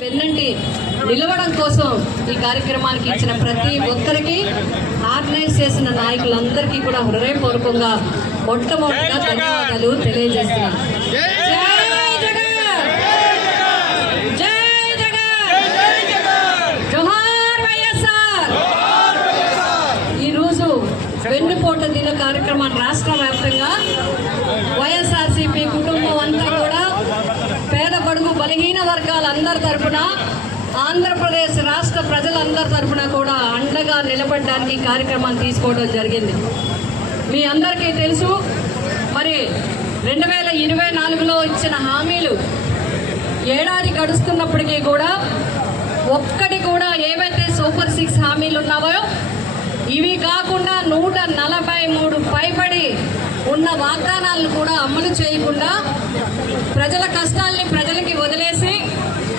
వెన్నంటి నిలవడం కోసం ఈ కార్యక్రమానికి ఇచ్చిన ప్రతి ఒక్కరికి ఆర్గనైజ్ చేసిన నాయకులందరికీ కూడా హృదయపూర్వకంగా మొట్టమొదటిగా ధన్యవాదాలు తెలియజేస్తున్నాను. ఈరోజు వెన్నుపోట దిన కార్యక్రమాన్ని రాష్ట్ర వ్యాప్తంగా వైఎస్ఆర్సీపీ కుటుంబం అంతా కూడా పేద బడుగు బలహీన వర్గాలందరి తరఫున ఆంధ్రప్రదేశ్ రాష్ట్ర ప్రజలందరి తరఫున కూడా అండగా నిలబడడానికి కార్యక్రమాన్ని తీసుకోవడం జరిగింది. మీ అందరికీ తెలుసు, మరి 2024లో ఇచ్చిన హామీలు ఏడాది గడుస్తున్నప్పటికీ కూడా ఒక్కటి కూడా ఏవైతే సూపర్ 6 హామీలు ఉన్నావో ఇవి కాకుండా 143 పైబడి ఉన్న వాగ్దానాలను కూడా అమలు చేయకుండా ప్రజల కష్టాల్ని ప్రజలకి వదిలేసి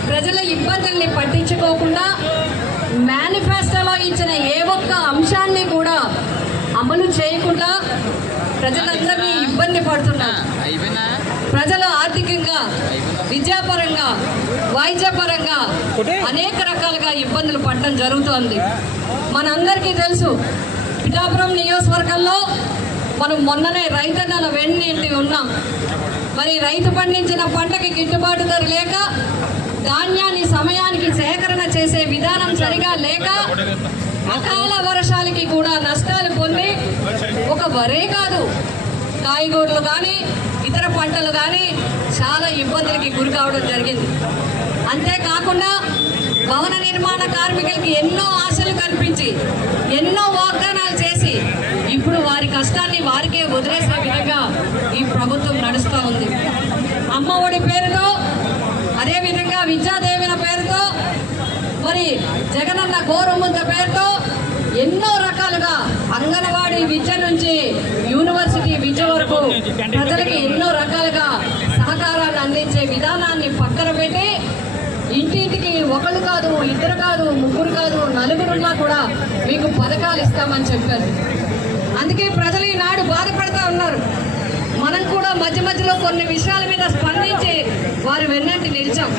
ప్రజల ఇబ్బందుల్ని పట్టించుకోకుండా మేనిఫెస్టోలో ఇచ్చిన ఏ ఒక్క అంశాన్ని కూడా అమలు చేయకుండా ప్రజలందరినీ ఇబ్బంది పడుతున్నారు. ప్రజలు ఆర్థికంగా, విద్యాపరంగా, వైద్యపరంగా అనేక రకాలుగా ఇబ్బందులు పడడం జరుగుతోంది. మనందరికీ తెలుసు, పిఠాపురం నియోజకవర్గంలో మనం మొన్ననే రైతన్నల వెన్నింటి ఉన్నాం. మరి రైతు పండించిన పంటకి గిట్టుబాటు ధర లేక, ధాన్యాన్ని సమయానికి సేకరణ చేసే విధానం సరిగా లేక, అకాల వర్షాలకి కూడా నష్టాలు పొంది ఒక వరే కాదు కాయగూరలు కానీ ఇతర పంటలు కానీ చాలా ఇబ్బందులకి గురి కావడం జరిగింది. అంతేకాకుండా భవన నిర్మాణ కార్మికులకి ఎన్నో ఆశలు కల్పించి ఎన్నో వాగ్దానాలు చేసి ఇప్పుడు వారి కష్టాన్ని వారికే వదిలేసే విధంగా ఈ ప్రభుత్వం నడుస్తూ ఉంది. అమ్మ ఒడి పేరుతో, అదేవిధంగా విద్యాదేవిన పేరుతో, మరి జగనన్న గోరుముద్ద పేరుతో ఎన్నో రకాలుగా అంగన్వాడీ విద్య నుంచి యూనివర్సిటీ విద్య వరకు ప్రజలకి ఎన్నో రకాలుగా సహకారాన్ని అందించే విధానాన్ని పక్కన పెట్టి ఇంటింటికి ఒకళ్ళు కాదు, ఇద్దరు కాదు, ముగ్గురు కాదు, నలుగురున్నా కూడా మీకు పథకాలు ఇస్తామని చెప్పారు. అందుకే ప్రజలు ఈనాడు బాధపడుతూ ఉన్నారు. మనం కూడా మధ్య మధ్యలో కొన్ని విషయాల మీద స్పందించి వారు వెన్నంటి నిలిచాం.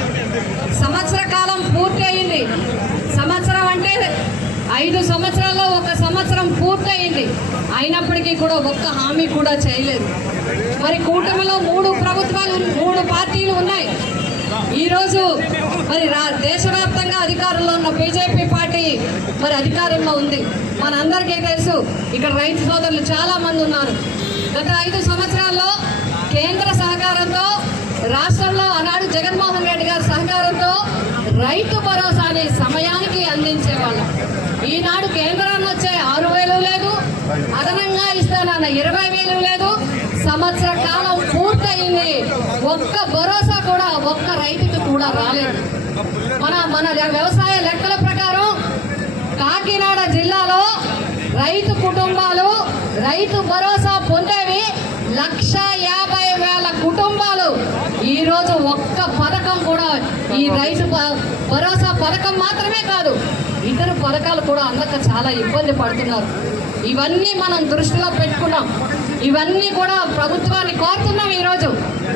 సంవత్సర కాలం పూర్తి అయింది. సంవత్సరం అంటే 5 సంవత్సరాల్లో 1 సంవత్సరం పూర్తయింది. అయినప్పటికీ కూడా ఒక్క హామీ కూడా చేయలేదు. మరి కూటమిలో 3 పార్టీలు ఉన్నాయి. ఈరోజు మరి దేశవ్యాప్తంగా అధికారంలో ఉన్న బీజేపీ పార్టీ మరి అధికారంలో ఉంది. మనందరికీ తెలుసు, ఇక్కడ రైతు సోదరులు చాలా మంది ఉన్నారు. గత 5 సంవత్సరాల్లో కేంద్ర సహకారంతో, రాష్ట్రంలో ఆనాడు జగన్మోహన్ రెడ్డి గారి సహకారంతో రైతు భరోసాని సమయానికి అందించేవాళ్ళం. ఈనాడు కేంద్రాన్ని వచ్చే 6,000 లేదు, అదనంగా ఇస్తానన్న 20,000 లేదు. సంవత్సర కాలం పూర్తయింది, ఒక్క భరోసా కూడా ఒక్క రైతుకి కూడా రాలేదు. మన వ్యవసాయ లెక్కల ప్రకారం కాకినాడ జిల్లాలో రైతు కుటుంబాలు రైతు భరోసా పొందేవి 1,50,000 కుటుంబాలు. ఈరోజు ఒక్క పథకం కూడా, ఈ రైతు భరోసా పథకం మాత్రమే కాదు, ఇతర పథకాలు కూడా అందక చాలా ఇబ్బంది పడుతున్నారు. ఇవన్నీ మనం దృష్టిలో పెట్టుకున్నాం. ఇవన్నీ కూడా ప్రభుత్వాన్ని కోరుతున్నాం. ఈరోజు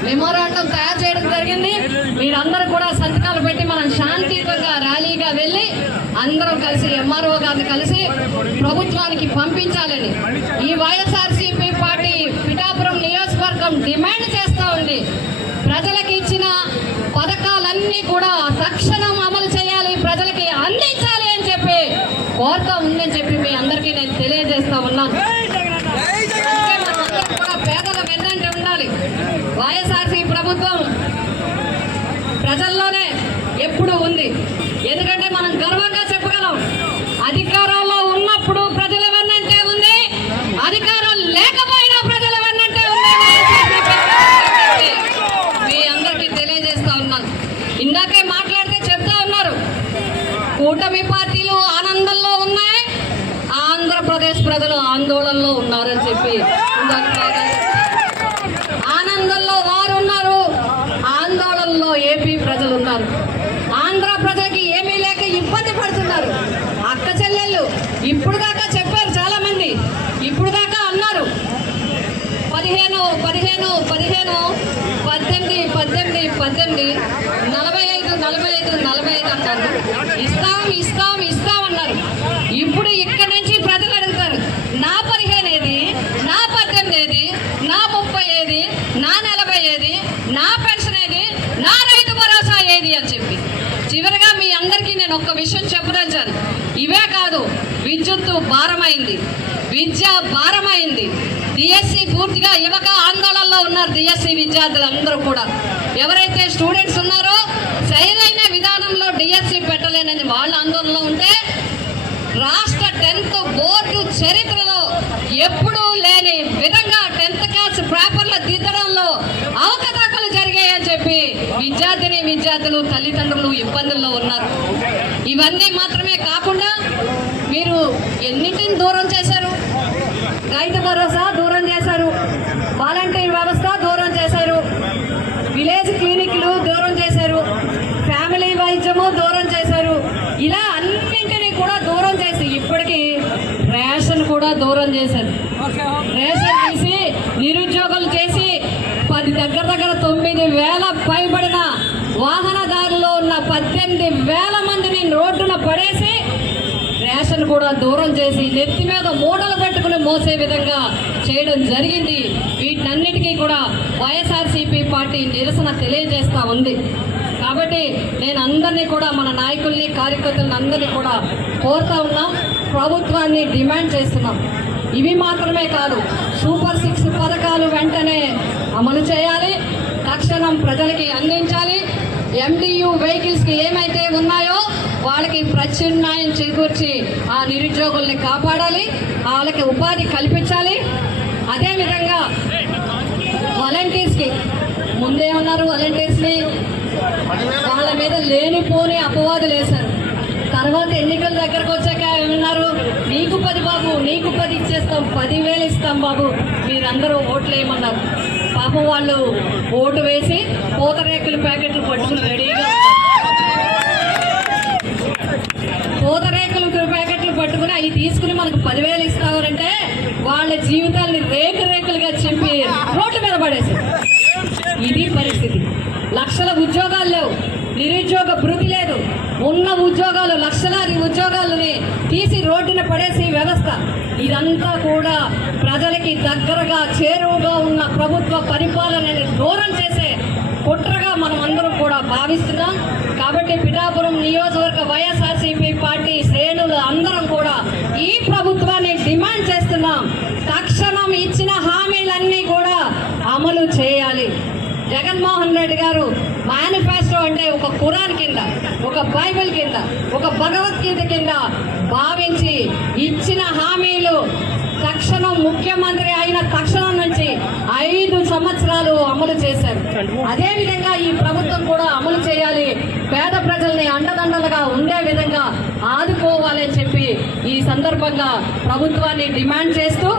మెమోరాండం తయారు చేయడం జరిగింది. మీరందరూ కూడా సంతకాలు పెట్టి మనం శాంతియుతంగా ర్యాలీగా వెళ్ళి అందరం కలిసి ఎంఆర్ఓ గారిని కలిసి ప్రభుత్వానికి పంపించాలని ఈ వైఎస్ఆర్సీపీ పార్టీ పిఠాపురం నియోజకవర్గం డిమాండ్ చేస్తూ ఉంది. ప్రజలకు ఇచ్చిన పథకాలన్నీ కూడా తక్షణం అమలు చేయాలి, ప్రజలకి అందించాలి అని చెప్పి కోరుతా ఉందని చెప్పి మీ అందరికీ నేను తెలియజేస్తా ఉన్నాను. కూడా పేదల వెన్నంటి ఉండాలి. వైఎస్ఆర్సీ ప్రభుత్వం ప్రజల్లోనే ఎప్పుడు ఉంది. ఎందుకంటే మనం గర్వంగా చెప్పగలం, అధికారంలో ఉన్నప్పుడు ప్రజల వెన్నంటే ఉంది, అధికారం లేకపోయినా ప్రజల వెన్నంటే ఉంది. మీ అందరికీ తెలియజేస్తా ఉన్నాను. ఇందాకే మాట్లాడితే చెప్తా ఉన్నారు, కూటమి పార్టీలు ఆనందంలో ఉన్నాయి, ఆంధ్రప్రదేశ్ ప్రజలు ఆందోళనలో ఉన్నారని చెప్పి ఆనందంలో వారు ఉన్నారు, ఆందోళనలో ఏపీ ప్రజలు ఉన్నారు. ఆంధ్ర ప్రజలకి ఏమీ లేక ఇబ్బంది పడుతున్నారు. అక్క చెల్లెళ్ళు ఇప్పుడు దాకా చెప్పారు, చాలా మంది ఇప్పుడు దాకా అన్నారు 15 18 18 18 45 45 5 అన్నారు. ఇస్తాం అన్నారు. ఇప్పుడు ఇక్కడ నుంచి ప్రజలు అడుగుతారు, నా 15 ఏది, నా 18 ఏది, నా 30 ఏది, నా 40 ఏది, నా పెన్షన్ ఏది, నా రైతు భరోసా ఏది అని చెప్పి. చివరిగా మీ అందరికీ నేను ఒక్క విషయం చెప్పదలిచాను. ఇవే కాదు, విద్యుత్తు భారమైంది, విద్య భారమైంది. డిఎస్సి పూర్తిగా యువక ఆందోళనలో ఉన్నారు. డిఎస్సి విద్యార్థులు అందరూ కూడా, ఎవరైతే స్టూడెంట్స్ ఉన్నారో సరైన విధానంలో డిఎస్సి పెట్టలేనని వాళ్ళ ఆందోళనలో ఉంటే, రాష్ట్ర 10th బోర్డు చరిత్రలో ఎప్పుడూ లేని విధంగా 10th క్లాస్ పేపర్ల దిద్దడంలో అవకతవకలు జరిగాయని చెప్పి విద్యార్థులు తల్లిదండ్రులు ఇబ్బందుల్లో ఉన్నారు. ఇవన్నీ మాత్రమే కాకుండా మీరు ఎన్నింటిని దూరం చేశారు. రైతు భరోసా దూరం చేశారు, వాలంటీర్ వ్యవస్థ దూరం చేశారు, విలేజ్ క్లినిక్లు దూరం చేశారు, ఫ్యామిలీ వైద్యము దూరం చేశారు. ఇలా అన్నింటినీ కూడా దూరం చేసి ఇప్పటికీ రేషన్ కూడా దూరం చేశారు. రేషన్ తీసి నిరుద్యోగులు చేసి దగ్గర 9,000 పైబడిన వాహనదారుల్లో ఉన్న 18,000 మందిని రోడ్డున పడేసి రేషన్ కూడా దూరం చేసి నెత్తి మీద మూటలు పెట్టుకుని మోసే విధంగా చేయడం జరిగింది. వీటన్నిటికీ కూడా వైఎస్ఆర్సీపీ పార్టీ నిరసన తెలియజేస్తూ ఉంది. కాబట్టి నేను అందరినీ కూడా, మన నాయకుల్ని కార్యకర్తలను అందరినీ కూడా కోరుతా ఉన్నాం, ప్రభుత్వాన్ని డిమాండ్ చేస్తున్నాం. ఇవి మాత్రమే కాదు, సూపర్ 6 పథకాలు వెంటనే అమలు చేయాలి, తక్షణం ప్రజలకి అందించాలి. MDU వెహికల్స్కి ఏమైతే ఉన్నాయో వాళ్ళకి ప్రత్యామ్నాయం చేకూర్చి ఆ నిరుద్యోగుల్ని కాపాడాలి, వాళ్ళకి ఉపాధి కల్పించాలి. అదేవిధంగా వాలంటీర్స్కి ముందేమన్నారు, వాలంటీర్స్ని వాళ్ళ మీద లేనిపోని అపవాదులు వేశారు. తర్వాత ఎన్నికల దగ్గరకు వచ్చాక ఏమన్నారు, నీకు 10 బాబు, నీకు 10 ఇచ్చేస్తాం, 10,000 ఇస్తాం బాబు, మీరందరూ ఓట్లు వేయమన్నారు. పాపం వాళ్ళు ఓటు వేసి పూతరేకుల ప్యాకెట్లు పట్టుకుని రెడీగా, పూతరేకుల ప్యాకెట్లు పట్టుకుని అవి తీసుకుని మనకు 10,000 ఇస్తారంటే వాళ్ళ జీవితాన్ని రేకులుగా చింపి రోడ్ల మీద పడేశారు. ఇది పరిస్థితి. లక్షల ఉద్యోగాలు లేవు, నిరుద్యోగ భృతి లేదు, ఉన్న ఉద్యోగాలు లక్షలాది ఉద్యోగాలని తీసి రోడ్డున పడేసి వ్యవస్థ. ఇదంతా కూడా ప్రజలకి దగ్గరగా చేరువుగా ఉన్న ప్రభుత్వ పరిపాలనని దూరం చేసే కుట్రగా మనం అందరం కూడా భావిస్తున్నాం. కాబట్టి పిఠాపురం నియోజకవర్గ వైఎస్ఆర్సీపీ పార్టీ శ్రేణులు అందరం కూడా ఈ ప్రభుత్వాన్ని డిమాండ్ చేస్తున్నాం. తక్షణం ఇచ్చిన హామీలన్నీ కూడా అమలు చేయాలి. జగన్మోహన్ రెడ్డి గారు మేనిఫెస్టో అంటే ఒక ఖురాన్ కింద, ఒక బైబిల్ కింద, ఒక భగవద్గీత కింద భావించి ఇచ్చిన హామీలు తక్షణం ముఖ్యమంత్రి అయిన తక్షణం నుంచి 5 సంవత్సరాలు అమలు చేశారు. అదేవిధంగా ఈ ప్రభుత్వం కూడా అమలు చేయాలి, పేద ప్రజల్ని అండదండలుగా ఉండే విధంగా ఆదుకోవాలని చెప్పి ఈ సందర్భంగా ప్రభుత్వాన్ని డిమాండ్ చేస్తూ